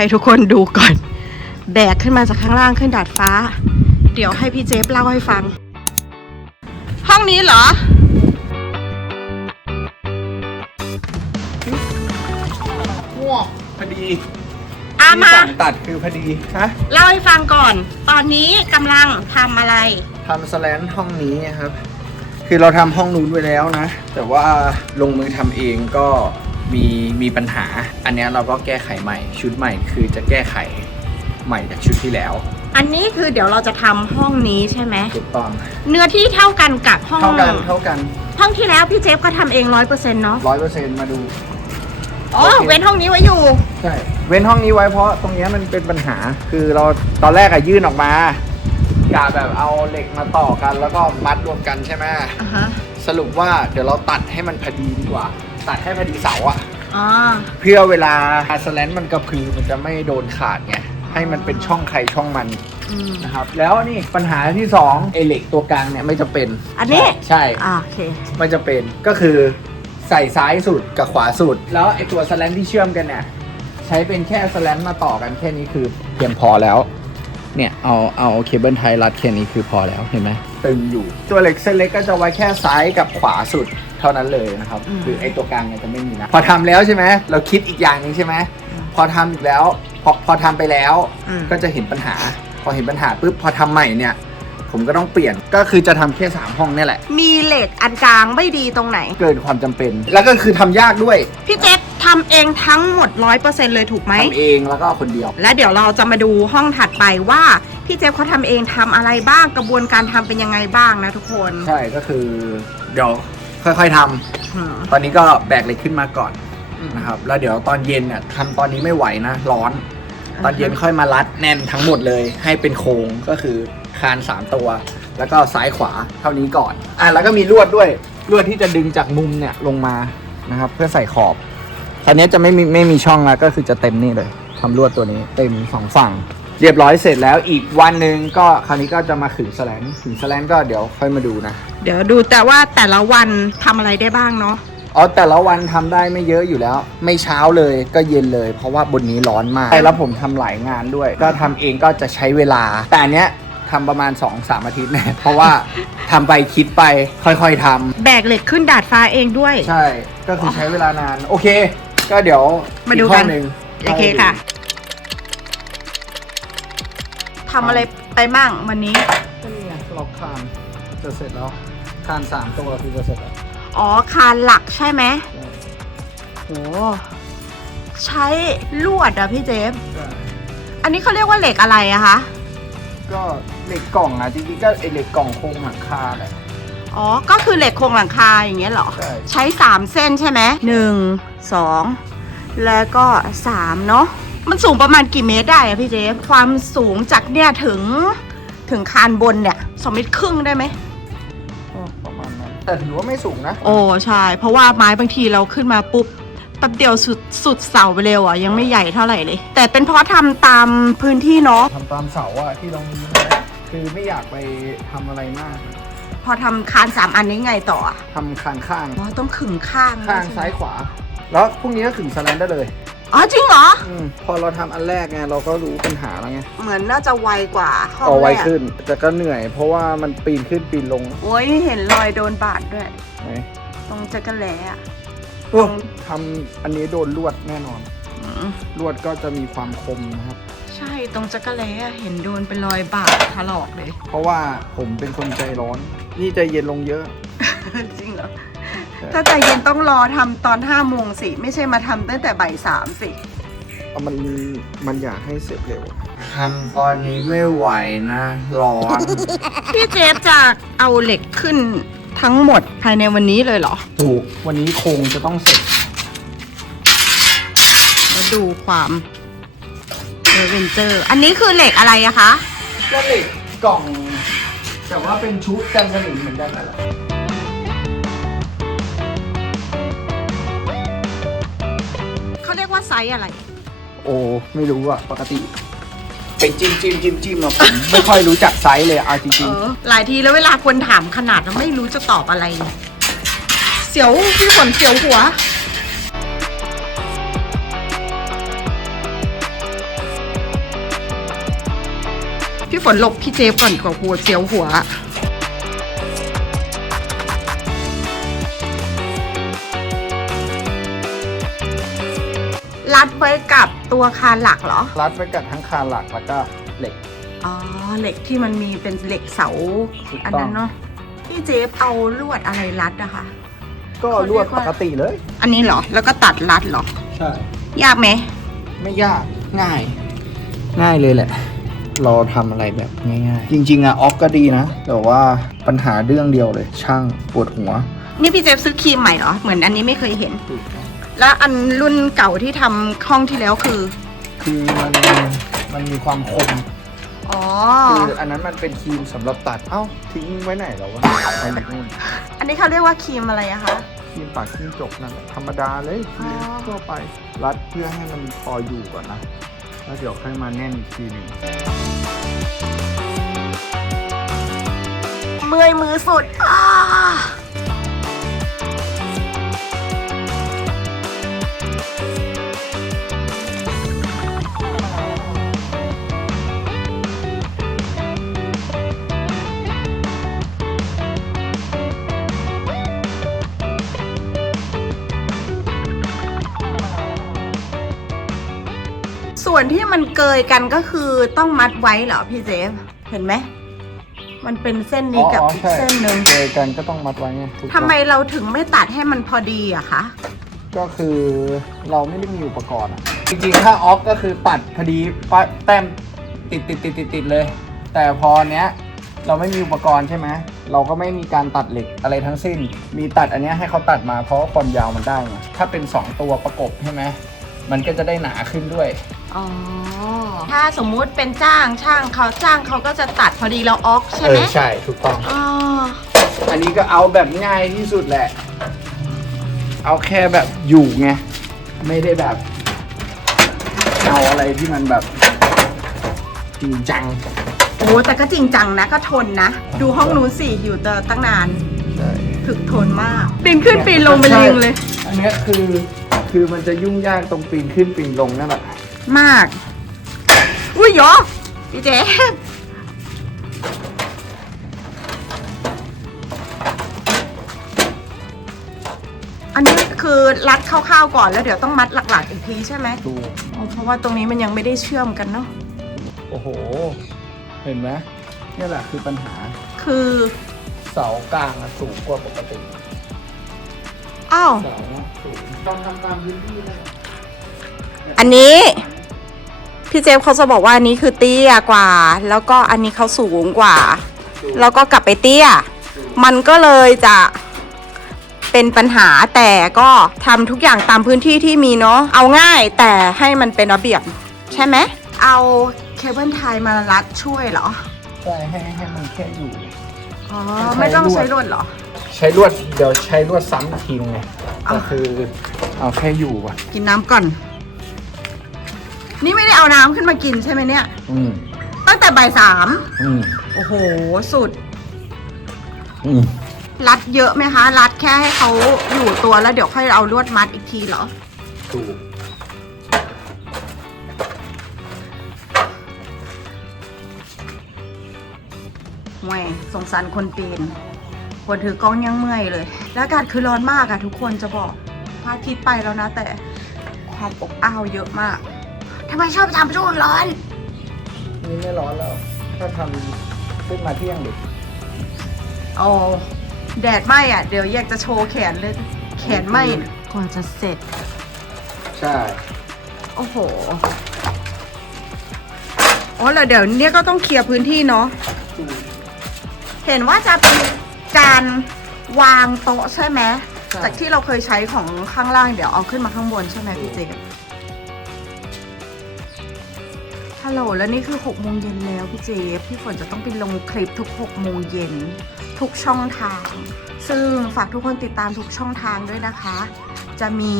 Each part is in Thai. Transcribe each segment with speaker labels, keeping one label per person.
Speaker 1: ให้ทุกคนดูก่อน แบกขึ้นมาจากข้างล่างขึ้นดาดฟ้า เดี๋ยวให้พี่เจฟเล่าให้ฟัง ห้องนี้เหรอ
Speaker 2: ง่วงพอดี
Speaker 1: อามา
Speaker 2: ที่สั่งตัดคือพอดีฮะ
Speaker 1: เล่าให้ฟังก่อน ตอนนี้กำลังทำอะไร
Speaker 2: ทำสแลนห้องนี้ครับ คือเราทำห้องนู้นไว้แล้วนะ แต่ว่าลงมือทำเองก็ มีมีปัญหา อันเนี้ยเราก็แก้ไขใหม่ ชุดใหม่คือจะแก้ไขใหม่จากชุดที่แล้ว
Speaker 1: อันนี้คือเดี๋ยวเราจะทำห้องนี้ใช่ไหม
Speaker 2: ถูกต้อง
Speaker 1: เนื้อที่เท่ากันกับห้อง
Speaker 2: เท่ากันเท่ากัน
Speaker 1: ห้องที่แล้วพี่เจฟก็ทำเองร้อยเปอร์เซ็นต์เนาะ
Speaker 2: ร้อยเปอร์เซ็นต์มาดู
Speaker 1: อ๋อ
Speaker 2: โอเค
Speaker 1: เว้นห้องนี้ไว้อยู่
Speaker 2: ใช่เว้นห้องนี้ไว้เพราะตรงเนี้ยมันเป็นปัญหาคือเราตอนแรกอะยื่นออกมากะแบบเอาเหล็กมาต่อกันแล้วก็มัดรวมกันใช่ไหม
Speaker 1: อ่าฮะ
Speaker 2: สรุปว่าเดี๋ยวเราตัดให้มันพอดีดีกว่า ตัดให้พอดีเสาอะ
Speaker 1: อ๋อ
Speaker 2: เพื่อเวลาสแลนมันกระพือมันจะไม่โดนขาดไงให้มันเป็นช่องใครช่องมัน
Speaker 1: อืม
Speaker 2: นะครับ แล้วนี่ปัญหาที่2เอเหล็กตัวกลางเนี่ยไม่จะเป็น
Speaker 1: อันนี้
Speaker 2: ใช่
Speaker 1: อ่าโอเค
Speaker 2: ไม่จะเป็นก็คือใส่ซ้ายสุดกับขวาสุด แล้วไอตัวสแลนที่เชื่อมกันเนี่ยใช้เป็นแค่สแลนมาต่อกันแค่นี้คือเพียงพอแล้ว เนี่ยเอาเอาเคเบิลไทยรัดแค่นี้คือพอแล้วเห็นไหมตึงอยู่ ตัวเหล็กเส้นเล็กก็จะไว้แค่ซ้ายกับขวาสุด เท่านั้นเลยนะครับ
Speaker 1: อืม
Speaker 2: คือไอตัวกลางเนี่ยจะไม่มีนะพอทำแล้วใช่ไหมเราคิดอีกอย่างหนึงใช่ไหมพอทำอีกแล้วพอพอทำไปแล้ว
Speaker 1: อืม
Speaker 2: ก็จะเห็นปัญหา พอเห็นปัญหาปุ๊บพอทำใหม่เนี่ย ผมก็ต้องเปลี่ยนก็คือจะทำแค่สามห้องเนี่ยแหละ
Speaker 1: มีเหล็กอันกลางไม่ดีตรงไหน
Speaker 2: เกินความจำเป็น แล้วก็คือทำยากด้วย
Speaker 1: พี่เจฟทำเองทั้งหมดร้อยเปอร์เซ็นเลยถูกไหม
Speaker 2: ทำเองแล้วก็คนเดียว
Speaker 1: และเดี๋ยวเราจะมาดูห้องถัดไปว่า พี่เจฟเขาทำเองทำอะไรบ้างกระบวนการทำเป็นยังไงบ้างนะทุกคน
Speaker 2: ใช่ก็คือเดี๋ยว ค่อยๆทำ
Speaker 1: อืม
Speaker 2: ตอนนี้ก็แบกเหล็กขึ้นมาก่อนนะครับ แล้วเดี๋ยวตอนเย็นเนี่ยทำตอนนี้ไม่ไหวนะ ร้อน ตอนเย็นค่อยมารัดแน่นทั้งหมดเลย ให้เป็นโครงก็คือคานสามตัว แล้วก็ซ้ายขวาเท่านี้ก่อนอะแล้วก็มีลวดด้วยลวดที่จะดึงจากมุมเนี่ยลงมานะครับ เพื่อใส่ขอบอันนี้จะไม่มีไม่มีช่องแล้วก็คือจะเต็มนี่เลยทำลวดตัวนี้เต็มสองฝั่ง เรียบร้อยเสร็จแล้วอีกวันหนึ่งก็คราวนี้ก็จะมาขึงแสลนขึงแสลนก็เดี๋ยวค่อยมาดูนะ
Speaker 1: เดี๋ยวดูแต่ว่าแต่ละวันทำอะไรได้บ้างเนาะ
Speaker 2: อ๋อแต่ละวันทำได้ไม่เยอะอยู่แล้ว ไม่เช้าเลยก็เย็นเลย เพราะว่าบนนี้ร้อนมากใช่แล้วผมทำหลายงานด้วย ก็ทำเองก็จะใช้เวลา แต่อันเนี้ยทำประมาณ 2-3 อาทิตย์แน่เพราะว่าทำไปคิดไปค่อยๆทำ
Speaker 1: แบกเหล็กขึ้นดาดฟ้าเองด้วย
Speaker 2: ใช่ ก็คือใช้เวลานาน โอเค ก็เดี๋ยว
Speaker 1: มาดู
Speaker 2: อีห้
Speaker 1: กั
Speaker 2: อนงหนึ่ง
Speaker 1: โอเคค่ะ ทำอะไรไปบ้างวันนี้
Speaker 2: ก็นี่ไงล็อกคานจะเสร็จแล้วคานสามตัวคือจะเสร็จแล้ว
Speaker 1: อ๋อคานหลักใช่ไหมโหใช้ลวดอะพี่เจฟ
Speaker 2: ใช่
Speaker 1: อันนี้เขาเรียกว่าเหล็กอะไรอะคะ
Speaker 2: ก็เหล็กกล่องอะจริงๆก็ไอเหล็กกล่องโครงหลังคาแหละ
Speaker 1: อ๋อ ก็คือเหล็กโครงหลังคาอย่างเงี้ยเหรอ
Speaker 2: ใช่
Speaker 1: ใช้3เส้นใช่ไหมหนึ่งสองแล้วก็3เนาะ มันสูงประมาณกี่เมตรได้อะพี่เจฟความสูงจากเนี่ยถึงถึงคานบนเนี่ยสองเมตรครึ่งได้ไหม
Speaker 2: ก็ประมาณนั้นแต่ถือว่าไม่สูงนะ
Speaker 1: โอ้ใช่ เพราะว่าไม้บางทีเราขึ้นมาปุ๊บแป๊บเดียวสุดสุดเสาไปเร็วอะ ยังไม่ใหญ่เท่าไหร่เลย แต่เป็นเพราะทำตามพื้นที่เนาะ
Speaker 2: ทำตามเสาอะที่ตรงนี้นะคือไม่อยากไปทำอะไรมาก
Speaker 1: พอทำคานสามอันนี้ไงต่ออะ
Speaker 2: ทำคานข้าง
Speaker 1: อ๋อต้องขึงข้าง
Speaker 2: ข้าง
Speaker 1: ใช่ไหม
Speaker 2: ซ้ายขวา แล้วพรุ่งนี้ก็ขึงสแลนได้เลย
Speaker 1: อ๋อจริงเหรอ
Speaker 2: อมพอเราทำอันแรกไงเราก็รู้ปัญหาแล้วไง
Speaker 1: เหมือนน่าจะไวกว่าห้อง
Speaker 2: เอาไว
Speaker 1: แรก
Speaker 2: ขึ้น แต่ก็เหนื่อย เพราะว่ามันปีนขึ้นปีนลง
Speaker 1: โอ้ยเห็นรอยโดนบาดด้วย
Speaker 2: ไหม
Speaker 1: ตรงจักรแหลอะ
Speaker 2: โอ้ทำอันนี้โดนลวดแน่นอน
Speaker 1: อืม
Speaker 2: ลวดก็จะมีความคมนะครับ
Speaker 1: ใช่ตรงจักรแหลอะเห็นโดนเป็นรอยบาดถลอกเลย
Speaker 2: เพราะว่าผมเป็นคนใจร้อน นี่ใจเย็นลงเยอะ
Speaker 1: จริงเหรอ
Speaker 2: ใช่
Speaker 1: ถ้าใจเย็นต้องรอทำตอนห้าโมงสิ ไม่ใช่มาทำตั้งแต่บ่ายสามสิ
Speaker 2: เอามันมันอยากให้เสร็จเร็ว ทำตอนนี้ไม่ไหวนะ ร้อน
Speaker 1: พี่เจฟจะเอาเหล็กขึ้นทั้งหมดภายในวันนี้เลยเหรอ
Speaker 2: ถูก วันนี้โครงจะต้องเสร็จ
Speaker 1: มาดูความเอเวนเจอร์ อันนี้คือเหล็กอะไรอะคะ
Speaker 2: ก็เหล็กกล่อง แต่ว่าเป็นชุดกันสนิมเหมือนกันนั่นแหละ
Speaker 1: ว่าไซส์อะไร
Speaker 2: โอ้ไม่รู้อะปกติ เป็นจิ้มจิ้มจิ้มจิ้มอะผม ไม่ค่อยรู้จักไซส์เลยเอาจริ
Speaker 1: เอ
Speaker 2: ง
Speaker 1: อ หลายทีแล้วเวลาคนถามขนาดเราไม่รู้จะตอบอะไร เสียวพี่ฝนเสียวหัว พี่ฝนหลบพี่เจฟก่อนกว่ากลัวเสียวหัว รัดไว้กับตัวคานหลักเหรอ
Speaker 2: รัดไว้กับทั้งคานหลักแล้วก็เหล็ก
Speaker 1: อ๋อ เหล็กที่มันมีเป็นเหล็กเสา
Speaker 2: ถูกต้อง
Speaker 1: อันนั้นเนาะพี่เจฟเอาลวดอะไรรัดอะคะ
Speaker 2: ก็ลวดปกติเลย
Speaker 1: อันนี้เหรอ แล้วก็ตัดรัดเหรอ
Speaker 2: ใช่
Speaker 1: ยากไหม
Speaker 2: ไม่ยากง่าย ง่ายเลยแหละ เราทำอะไรแบบง่ายๆ จริง ๆอะออกก็ดีนะ แต่ว่าปัญหาเรื่องเดียวเลย ช่างปวดหัว
Speaker 1: นี่พี่เจฟซื้อครีมใหม่เหรอ เหมือนอันนี้ไม่เคยเห็น แล้วอันรุ่นเก่าที่ทำห้องที่แล้วคือ
Speaker 2: คือมันมันมีความคม
Speaker 1: อ๋อ
Speaker 2: คืออันนั้นมันเป็นครีมสำหรับตัดเอ้าทิ้งไว้ไหนแล้ววะไอ้นู่น
Speaker 1: อันนี้เขาเรียกว่าครีมอะไรอะคะ
Speaker 2: ครีมปัดจิ้งจกนั่นแหละธรรมดาเลยครีม
Speaker 1: อ๋อ
Speaker 2: ทั่วไป รัดเพื่อให้มันพออยู่ก่อนนะ แล้วเดี๋ยวค่อยมาแน่นอีกทีหนึ่ง
Speaker 1: เมื่อยมือสุดอ้า วนที่มันเกยกันก็คือต้องมัดไว้เหรอพี่เจฟเห็นไหมมันเป็นเส้นนี้กับอีกเส้นหนึ่ง
Speaker 2: เจอกันก็ต้องมัดไว้ไงถูกต้อง
Speaker 1: ทำไมเราถึงไม่ตัดให้มันพอดีอะคะ
Speaker 2: ก็คือเราไม่ได้มีอุปกรณ์อะจริงๆ ถ้าออฟก็คือปัดพอดีปะแต้มติดติดติดติดติดเลย แต่พอเนี้ยเราไม่มีอุปกรณ์ใช่ไหมเราก็ไม่มีการตัดเหล็กอะไรทั้งสิ้น มีตัดอันเนี้ยให้เขาตัดมาเพราะว่าความยาวมันได้ไงถ้าเป็น 2 ตัวประกบใช่ไหมมันก็จะได้หนาขึ้นด้วย
Speaker 1: อ๋อ ถ้าสมมุติเป็นจ้างช่างเขาจ้างเขาก็จะตัดพอดีเราออกใช่
Speaker 2: เอ
Speaker 1: ไหม
Speaker 2: อใช่ถูกต้อง
Speaker 1: อ๋อ
Speaker 2: อันนี้ก็เอาแบบง่ายที่สุดแหละ เอาแค่แบบอยู่ไง ไม่ได้แบบ เอาอะไรที่มันแบบจริงจัง
Speaker 1: โอ้แต่ก็จริงจังนะก็ทนนะ ดูห้องนู้นสิอยู่แต่ตั้งนาน
Speaker 2: ใช่
Speaker 1: ถึกทนมาก ปีนขึ้นปีนลงเป็นลิงเลย
Speaker 2: อันเนี้ยคือคือมันจะยุ่งยากตรงปีนขึ้นปีนลงนั่นแหละ
Speaker 1: มาก อุ้ยเหรอพี่เจ๊อันนี้คือรัดคร่าวๆก่อนแล้วเดี๋ยวต้องมัดหลักๆอีกทีใช่ไหม
Speaker 2: ดู
Speaker 1: อ๋อเพราะว่าตรงนี้มันยังไม่ได้เชื่อมกันเนาะ
Speaker 2: โอ้โห เห็นไหมเนี่ยแหละคือปัญหา
Speaker 1: คือ
Speaker 2: เสากลางอะสูงกว่าปกติ
Speaker 1: อ้าว
Speaker 2: เสาอะสูงต้องทำตามพื้นที่เลย
Speaker 1: อันนี้ พี่เจฟเขาจะบอกว่าอันนี้คือเตี้ยกว่า แล้วก็อันนี้เขาสูงกว่า แล้วก็กลับไปเตี้ย มันก็เลยจะเป็นปัญหาแต่ก็ทำทุกอย่างตามพื้นที่ที่มีเนาะเอาง่ายแต่ให้มันเป็นระเบียบใช่ไหมเอาเคเบิลไทยมารัดช่วยเหรอ
Speaker 2: ใช่ให้ให้มันแค่อยู่
Speaker 1: อ๋อ
Speaker 2: ใช้
Speaker 1: ไม่ต้อง
Speaker 2: ลวด
Speaker 1: ใช้ลวดเหรอ
Speaker 2: ใช้ลวดเดี๋ยวใช้ลวดซ้ำอีกทีนึงไง
Speaker 1: อะ
Speaker 2: ก็คือเอาแค่อยู่อะ
Speaker 1: กินน้ำก่อน นี่ไม่ได้เอาน้ำขึ้นมากินใช่ไหมเนี่ย
Speaker 2: อืม
Speaker 1: ตั้งแต่บ่ายสาม
Speaker 2: อืม
Speaker 1: โอ้โห สุด
Speaker 2: อืม
Speaker 1: รัดเยอะไหมคะ รัดแค่ให้เขาอยู่ตัวแล้วเดี๋ยวค่อยเอาลวดมัดอีกทีเหรอ
Speaker 2: ถูก
Speaker 1: แหวสงสารคนปีน คนถือกล้องยังเมื่อยเลย แล้วอากาศคือร้อนมากอะทุกคนจะบอกพระอาทิตย์ไปแล้วนะแต่ความอบอ้าวเยอะมาก ทำไมชอบทำช่วงร้อน
Speaker 2: นี่ไม่ร้อนแล้ว ถ้าทำขึ้นมาเที่ยงดิ
Speaker 1: โอ้แดดไหมอะเดี๋ยวอยากจะโชว์แขนเลย แขนไหมกว่าจะเสร็จ
Speaker 2: ใช่
Speaker 1: โอ้โหอ๋อแล้วเดี๋ยวเนี้ยก็ต้องเคลียร์พื้นที่เนาะ
Speaker 2: ถูก
Speaker 1: เห็นว่าจะเป็นการวางโต๊ะใช่ไหม
Speaker 2: ใช่
Speaker 1: จากที่เราเคยใช้ของข้างล่างเดี๋ยวเอาขึ้นมาข้างบนใช่ไหมพี่เจ ฮัลโหลแล้วนี่คือ6โมงเย็นแล้วพี่เจฟพี่ฝนจะต้องไปลงคลิปทุก6โมงเย็นทุกช่องทาง ซึ่งฝากทุกคนติดตามทุกช่องทางด้วยนะคะ จะมี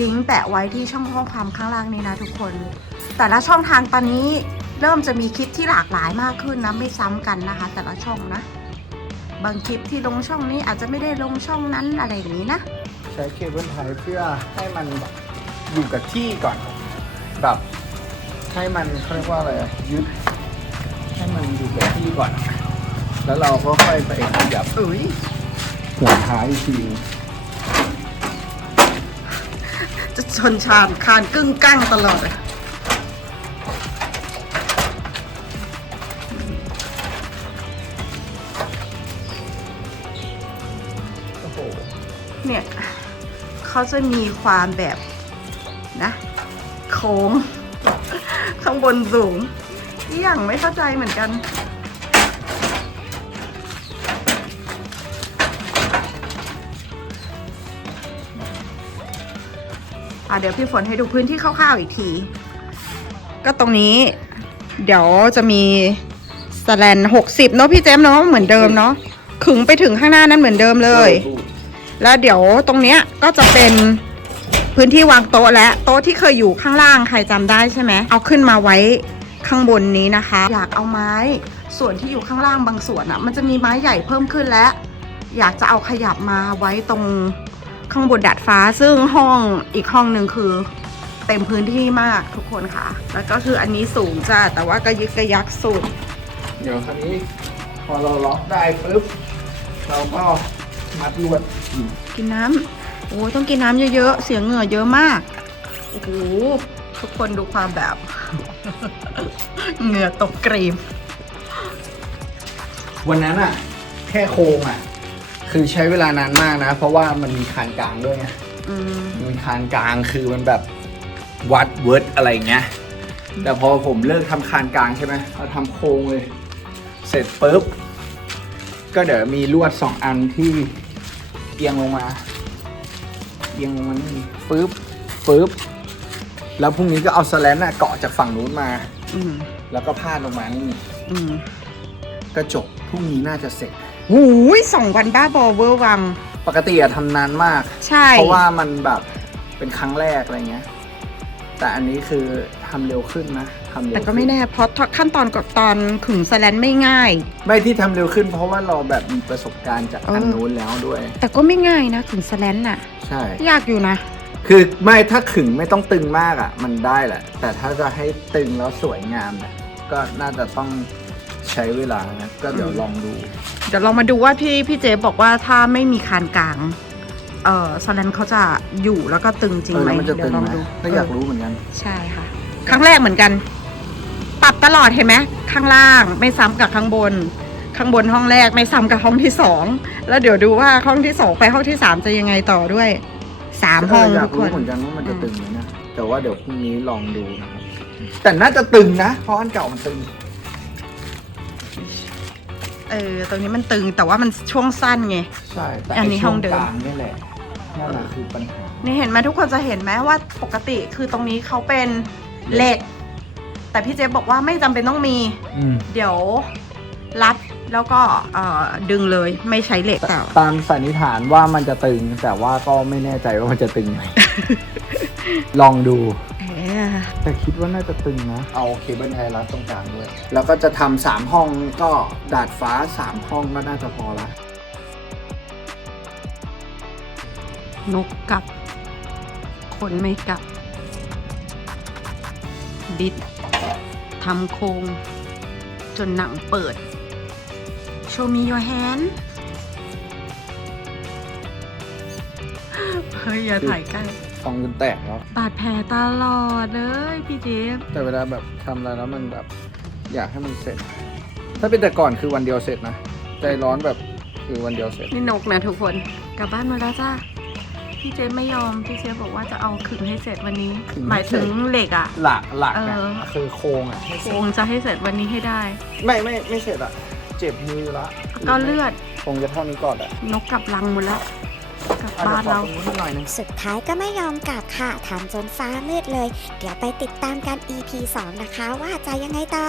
Speaker 1: ลิงก์แปะไว้ที่ช่องข้อความข้างล่างนี้นะทุกคน แต่ละช่องทางตอนนี้เริ่มจะมีคลิปที่หลากหลายมากขึ้นนะไม่ซ้ำกันนะคะ แต่ละช่องนะ บางคลิปที่ลงช่องนี้อาจจะไม่ได้ลงช่องนั้นอะไรอย่างนี้นะ
Speaker 2: ใช้เคเบิลไทยเพื่อให้มันแบบอยู่กับที่ก่อนแบบ ให้มันเขาเรียกว่าอะไรอะยึดใให้มันอยู่กับที่ก่อน แล้วเราก็ค่อยไปขยับ
Speaker 1: อุ้ย
Speaker 2: หัวท้ายอีกที
Speaker 1: จะชนชานคานกึ้งกั้งตลอดอะ
Speaker 2: โอ้โห
Speaker 1: เนี่ยเขาจะมีความแบบนะโค้ง ข้างบนสูงอีหยังไม่เข้าใจเหมือนกัน อะเดี๋ยวพี่ฝนให้ดูพื้นที่คร่าวๆอีกที ก็ตรงนี้ เดี๋ยวจะมีสแลนหกสิบเนาะพี่เจมส์เนาะเหมือนเดิมเนาะขึงไปถึงข้างหน้านั้นเหมือนเดิมเลย แล้วเดี๋ยวตรงเนี้ยก็จะเป็น พื้นที่วางโต๊ะและโต๊ะที่เคยอยู่ข้างล่างใครจำได้ใช่ไหมเอาขึ้นมาไว้ข้างบนนี้นะคะ อยากเอาไม้ส่วนที่อยู่ข้างล่างบางส่วนอะมันจะมีไม้ใหญ่เพิ่มขึ้นและ อยากจะเอาขยับมาไว้ตรงข้างบนดาดฟ้าซึ่งห้องอีกห้องหนึ่งคือ เต็มพื้นที่มากทุกคนค่ะ แล้วก็คืออันนี้สูงจ้าแต่ว่าก็ยึกกระยักสุด
Speaker 2: เดี๋ยวคราวนี้พอเราล็อกได้ปุ๊บเราก็มัดลวดอีก
Speaker 1: กินน้ำ โอ้ต้องกินน้ำเยอะๆ เสียงเหงื่อเยอะมาก โอ้โห ทุกคนดูความแบบ เหงื่อตกกรีม
Speaker 2: วันนั้นอะแค่โครงอะคือใช้เวลานานมากนะ เพราะว่ามันมีคานกลางด้วยไง
Speaker 1: อืม
Speaker 2: มันมีคานกลางคือมันแบบวัดเวิร์ดอะไรเงี้ย แต่พอผมเลิกทำคานกลางใช่ไหมเราทำโครงเลย เสร็จปุ๊บ ก็เดี๋ยวมีลวดสองอันที่เอียงลงมา เอียงลงมานี่ปึ๊บปึ๊บแล้วพรุ่งนี้ก็เอาสแลนน่ะเกาะจากฝั่งนู้นมา
Speaker 1: อืม
Speaker 2: แล้วก็พาดลงมานี่
Speaker 1: อืม
Speaker 2: ก็จบพรุ่งนี้น่าจะเสร็จ
Speaker 1: หูยสองวันบ้าบอเวอร์วัง
Speaker 2: ปกติอะทำนานมาก
Speaker 1: ใช่
Speaker 2: เพราะว่ามันแบบเป็นครั้งแรกอะไรเงี้ย แต่อันนี้คือทำเร็วขึ้นนะ ทำเร็ว
Speaker 1: แต่ก็ไม่แน่เพราะขั้นตอนกับตอนขึงสแลนไม่ง่าย
Speaker 2: ไม่ที่ทำเร็วขึ้น เพราะว่าเราแบบมีประสบการณ์จากอัน
Speaker 1: เออ
Speaker 2: นู้นแล้วด้วย
Speaker 1: แต่ก็ไม่ง่ายนะขึงสแลนน่ะ
Speaker 2: ใช่
Speaker 1: ยากอยู่นะ
Speaker 2: คือไม่ถ้าขึงไม่ต้องตึงมากอะ มันได้แหละ แต่ถ้าจะให้ตึงแล้วสวยงามเนี่ยก็น่าจะต้องใช้เวลานะก็เดี๋ยวลองดู
Speaker 1: เดี๋ยวเรามาดูว่าพี่พี่เจบอกว่าถ้าไม่มีคานกลางเอ่อสแลนเขาจะอยู่แล้วก็ตึงจริง
Speaker 2: เออ
Speaker 1: ไหม
Speaker 2: แล้วมันจะ
Speaker 1: เดี๋
Speaker 2: ตึ
Speaker 1: ย
Speaker 2: ง
Speaker 1: วลอง
Speaker 2: ไหม
Speaker 1: ดู
Speaker 2: ก็อยากรู้เหมือนกัน
Speaker 1: ใช่ค่ะ ครั้งแรกเหมือนกัน ปรับตลอดเห็นไหมข้างล่างไม่ซ้ำกับข้างบน ข้างบนห้องแรกไม่ซ้ำกับห้องที่สองแล้วเดี๋ยวดูว่าห้องที่สองไปห้องที่สามจะยังไงต่อด้วยสามห้อง
Speaker 2: เอยา
Speaker 1: ทุ
Speaker 2: ก
Speaker 1: กค
Speaker 2: รู้
Speaker 1: น
Speaker 2: เหมือนกันว่ามันจะตึงไหมนะแต่ว่าเดี๋ยวพรุ่งนี้ลองดูนะครับแต่น่าจะตึงนะเพราะอันเก่ามันตึง
Speaker 1: เออตรงนี้มันตึงแต่ว่ามันช่วงสั้นไง
Speaker 2: ใช่แต่
Speaker 1: อันนี้
Speaker 2: ไช่ว
Speaker 1: ห้องเดิม
Speaker 2: กลางนี่แหละนั่นแหละคือปัญหา
Speaker 1: นี่เห็นไหมทุกคนจะเห็นไหมว่าปกติคือตรงนี้เขาเป็นเหล็ก แต่พี่เจฟบอกว่าไม่จำเป็นต้องมี
Speaker 2: อืม
Speaker 1: เดี๋ยวรัดแล้วก็เอ่อดึงเลยไม่ใช้เหล็กแต่
Speaker 2: ตามสันนิษฐานว่ามันจะตึง แต่ว่าก็ไม่แน่ใจว่ามันจะตึงไหม ลองดู
Speaker 1: เอ๊ะ
Speaker 2: แต่คิดว่าน่าจะตึงนะ เอาเคเบิลไทยรัดตรงกลางด้วย แล้วก็จะทำสามห้องก็ดาดฟ้าสามห้องก็น่าจะพอละ
Speaker 1: นกกลับ คนไม่กลับ บิด ทำโครงจนหนังเปิดโชว์มี your hand เฮ้ย อย่าถ่ายใกล้
Speaker 2: ฟองจนแตกแล้ว
Speaker 1: บาดแผลตลอดเลยพี่เจฟ
Speaker 2: แต่เวลาแบบทำอะไรแล้วมันแบบ อยากให้มันเสร็จ ถ้าเป็นแต่ก่อนคือวันเดียวเสร็จนะ ใจร้อนแบบคือวันเดียวเสร็จ
Speaker 1: นี่นกนะทุกคน กลับบ้านมาแล้วจ้า พี่เจฟไม่ยอม พี่เจฟบอกว่าจะเอาขึงให้เสร็จวันนี้
Speaker 2: ขึงให้
Speaker 1: หมายถึงเหล็กอะ
Speaker 2: หลักหลักอะ
Speaker 1: เออ
Speaker 2: คือโครงอะ
Speaker 1: โครงจะให้เสร็จวันนี้ให้ได้
Speaker 2: ไม่ไม่ไม่เสร็จอะเจ็บมือละ
Speaker 1: ก็เลือด
Speaker 2: คงจะเท่านี้ก่อนอะ
Speaker 1: นกกลับรังหมดแล้วกลับ
Speaker 2: อะ
Speaker 1: บ้านเรา
Speaker 2: ดี๋ยวขอตรงนี้หน่อยนึง
Speaker 3: สุดท้ายก็ไม่ยอมกลับค่ะทำจนฟ้ามืดเลย เดี๋ยวไปติดตามกัน EP 2 นะคะ ว่าจะยังไงต่อ